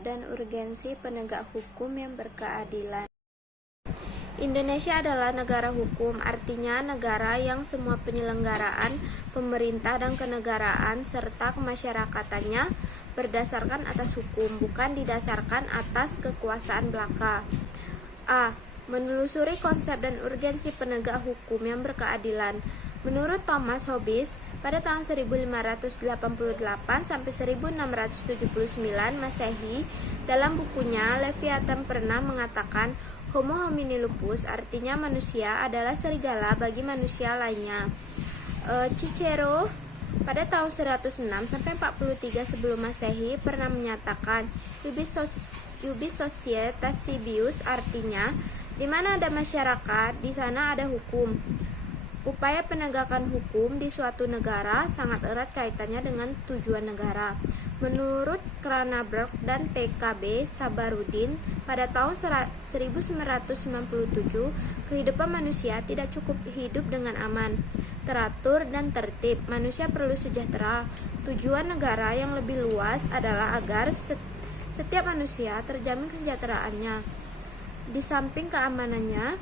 Dan urgensi penegak hukum yang berkeadilan. Indonesia adalah negara hukum, artinya negara yang semua penyelenggaraan, pemerintah dan kenegaraan serta kemasyarakatannya berdasarkan atas hukum, bukan didasarkan atas kekuasaan belaka. A. Menelusuri konsep dan urgensi penegak hukum yang berkeadilan. Menurut Thomas Hobbes, pada tahun 1588 sampai 1679 Masehi, dalam bukunya Leviathan pernah mengatakan Homo homini lupus, artinya manusia adalah serigala bagi manusia lainnya. Cicero pada tahun 106 sampai 43 sebelum Masehi pernah menyatakan Iubis societas civius, artinya di mana ada masyarakat, di sana ada hukum. Upaya penegakan hukum di suatu negara sangat erat kaitannya dengan tujuan negara. Menurut Cranabrook dan TKB Sabarudin, pada tahun 1997, kehidupan manusia tidak cukup hidup dengan aman, teratur, dan tertib. Manusia perlu sejahtera. Tujuan negara yang lebih luas adalah agar setiap manusia terjamin kesejahteraannya. Di samping keamanannya,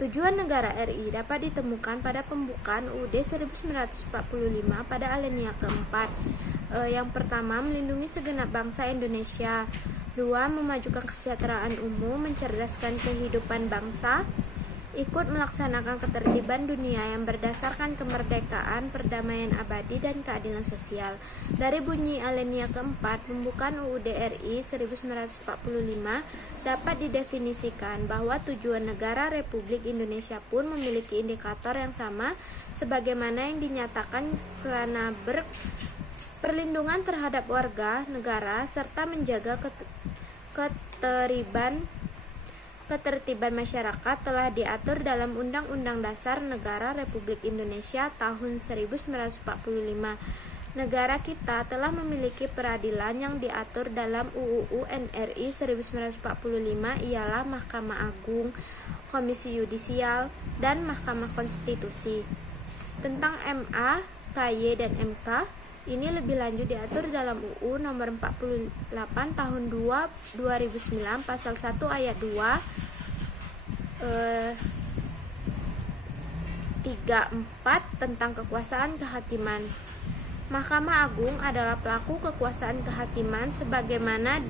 tujuan negara RI dapat ditemukan pada pembukaan UUD 1945 pada alinea keempat. Yang pertama, melindungi segenap bangsa Indonesia. 2. Memajukan kesejahteraan umum, mencerdaskan kehidupan bangsa, ikut melaksanakan ketertiban dunia yang berdasarkan kemerdekaan, perdamaian abadi, dan keadilan sosial. Dari bunyi alinea keempat, pembukaan UUD RI 1945 dapat didefinisikan bahwa tujuan negara Republik Indonesia pun memiliki indikator yang sama sebagaimana yang dinyatakan Cranabrook, perlindungan terhadap warga negara serta menjaga ketertiban masyarakat telah diatur dalam Undang-Undang Dasar Negara Republik Indonesia tahun 1945. Negara kita telah memiliki peradilan yang diatur dalam UUU NRI 1945 ialah Mahkamah Agung, Komisi Yudisial, dan Mahkamah Konstitusi. Tentang MA, KY, dan MK, ini lebih lanjut diatur dalam UU nomor 48 tahun 2009 pasal 1 ayat 2 34 tentang kekuasaan kehakiman. Mahkamah Agung adalah pelaku kekuasaan kehakiman sebagaimana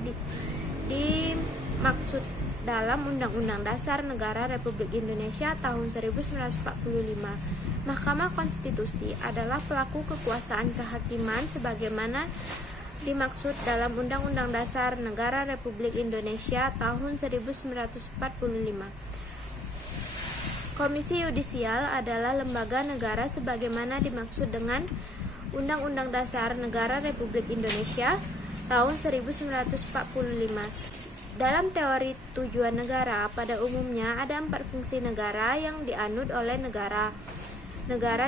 dimaksud dalam Undang-Undang Dasar Negara Republik Indonesia tahun 1945. Mahkamah Konstitusi adalah pelaku kekuasaan kehakiman sebagaimana dimaksud dalam Undang-Undang Dasar Negara Republik Indonesia tahun 1945. Komisi Yudisial adalah lembaga negara sebagaimana dimaksud dengan Undang-Undang Dasar Negara Republik Indonesia tahun 1945. Dalam teori tujuan negara, pada umumnya ada 4 fungsi negara yang dianut oleh negara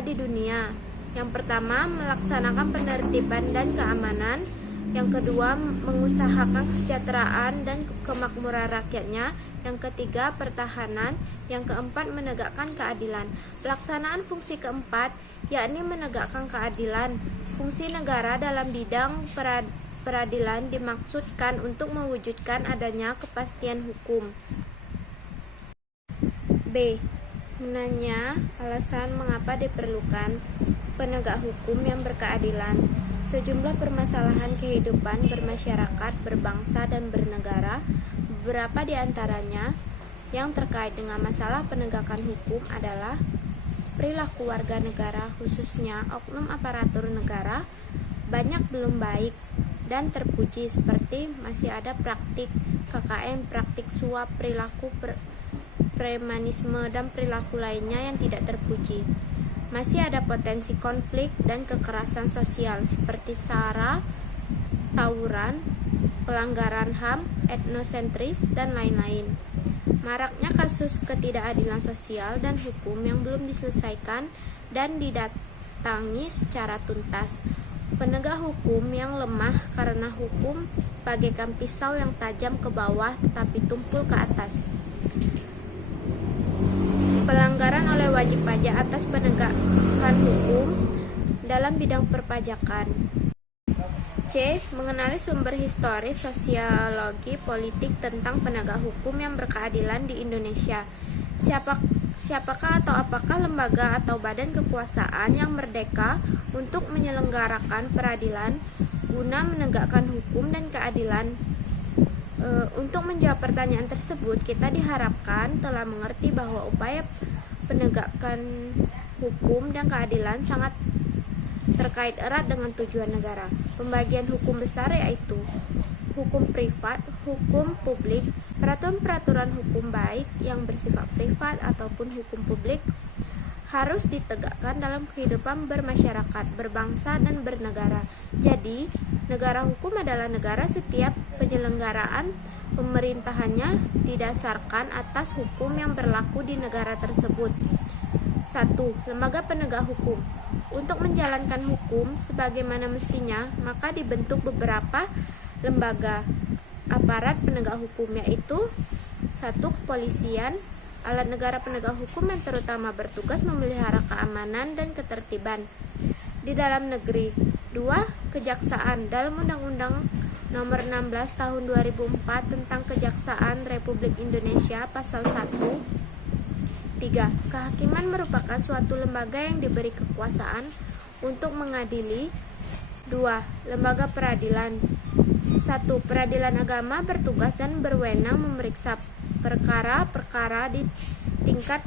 di dunia. Yang pertama, melaksanakan penertiban dan keamanan. Yang kedua, mengusahakan kesejahteraan dan kemakmuran rakyatnya. Yang ketiga, pertahanan. Yang keempat, menegakkan keadilan. Pelaksanaan fungsi keempat, yakni menegakkan keadilan. Fungsi negara dalam bidang peradilan dimaksudkan untuk mewujudkan adanya kepastian hukum. B. Menanya alasan mengapa diperlukan penegak hukum yang berkeadilan. Sejumlah permasalahan kehidupan bermasyarakat, berbangsa, dan bernegara, beberapa di antaranya yang terkait dengan masalah penegakan hukum adalah perilaku warga negara, khususnya oknum aparatur negara, banyak belum baik dan terpuji, seperti masih ada praktik KKN, praktik suap, perilaku premanisme, dan perilaku lainnya yang tidak terpuji. Masih ada potensi konflik dan kekerasan sosial seperti SARA, tawuran, pelanggaran HAM, etnosentris, dan lain-lain. Maraknya kasus ketidakadilan sosial dan hukum yang belum diselesaikan dan didatangi secara tuntas. Penegak hukum yang lemah karena hukum bagaikan pisau yang tajam ke bawah tetapi tumpul ke atas. Pelanggaran oleh wajib pajak atas penegakan hukum dalam bidang perpajakan. C. Mengenali sumber historis, sosiologi, politik tentang penegak hukum yang berkeadilan di Indonesia. Siapakah atau apakah lembaga atau badan kekuasaan yang merdeka untuk menyelenggarakan peradilan guna menegakkan hukum dan keadilan? Untuk menjawab pertanyaan tersebut, kita diharapkan telah mengerti bahwa upaya penegakan hukum dan keadilan sangat terkait erat dengan tujuan negara. Pembagian hukum besar yaitu hukum privat, hukum publik, peraturan-peraturan hukum baik yang bersifat privat ataupun hukum publik harus ditegakkan dalam kehidupan bermasyarakat, berbangsa, dan bernegara. Jadi, negara hukum adalah negara setiap penyelenggaraan pemerintahannya didasarkan atas hukum yang berlaku di negara tersebut. 1. Lembaga penegak hukum. Untuk menjalankan hukum sebagaimana mestinya, maka dibentuk beberapa lembaga aparat penegak hukum, yaitu 1. Kepolisian, alat negara penegak hukum yang terutama bertugas memelihara keamanan dan ketertiban di dalam negeri. 2. Kejaksaan. Dalam Undang-Undang Nomor 16 Tahun 2004 tentang Kejaksaan Republik Indonesia Pasal 1. 3. Kehakiman merupakan suatu lembaga yang diberi kekuasaan untuk mengadili. 2. Lembaga peradilan. 1. Peradilan agama bertugas dan berwenang memeriksa perkara-perkara di tingkat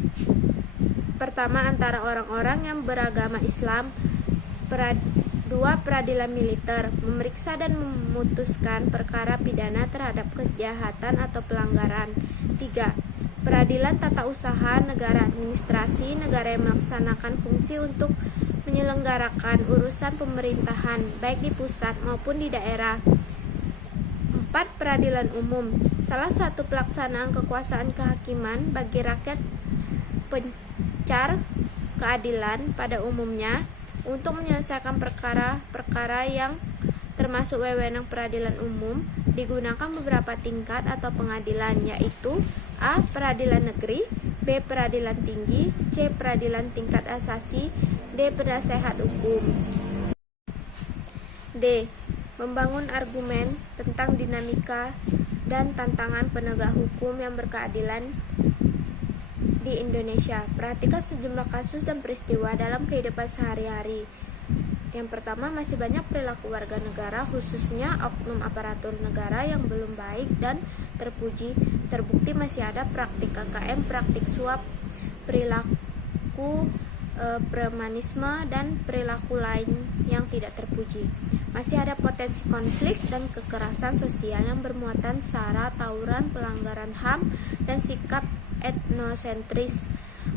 pertama antara orang-orang yang beragama Islam. 2. Peradilan militer memeriksa dan memutuskan perkara pidana terhadap kejahatan atau pelanggaran. 3. Peradilan tata usaha negara, administrasi negara yang melaksanakan fungsi untuk menyelenggarakan urusan pemerintahan baik di pusat maupun di daerah. 4. Peradilan umum. Salah satu pelaksanaan kekuasaan kehakiman bagi rakyat pencar keadilan pada umumnya untuk menyelesaikan perkara-perkara yang termasuk wewenang peradilan umum digunakan beberapa tingkat atau pengadilan, yaitu A. Peradilan negeri, B. Peradilan tinggi, C. Peradilan tingkat asasi, D. Penasehat hukum. D. Membangun argumen tentang dinamika dan tantangan penegak hukum yang berkeadilan di Indonesia. Perhatikan sejumlah kasus dan peristiwa dalam kehidupan sehari-hari. Yang pertama, masih banyak perilaku warga negara, khususnya oknum aparatur negara yang belum baik dan terbukti masih ada praktik KKM, praktik suap, perilaku premanisme, dan perilaku lain yang tidak terpuji. Masih ada potensi konflik dan kekerasan sosial yang bermuatan sara, tawuran, pelanggaran HAM, dan sikap etnosentris.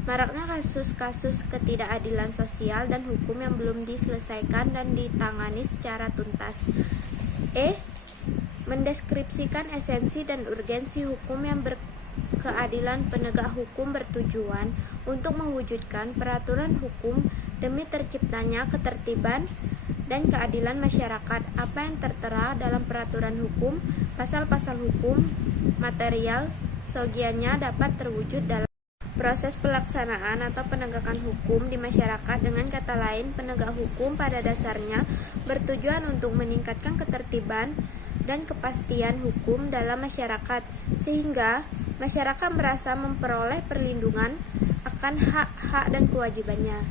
Maraknya kasus-kasus ketidakadilan sosial dan hukum yang belum diselesaikan dan ditangani secara tuntas. E. Mendeskripsikan esensi dan urgensi hukum yang berkeadilan. Penegak hukum bertujuan untuk mewujudkan peraturan hukum demi terciptanya ketertiban dan keadilan masyarakat. Apa yang tertera dalam peraturan hukum, pasal-pasal hukum, material, seyogianya dapat terwujud dalam proses pelaksanaan atau penegakan hukum di masyarakat. Dengan kata lain, penegak hukum pada dasarnya bertujuan untuk meningkatkan ketertiban dan kepastian hukum dalam masyarakat, sehingga masyarakat merasa memperoleh perlindungan akan hak-hak dan kewajibannya.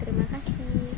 Terima kasih.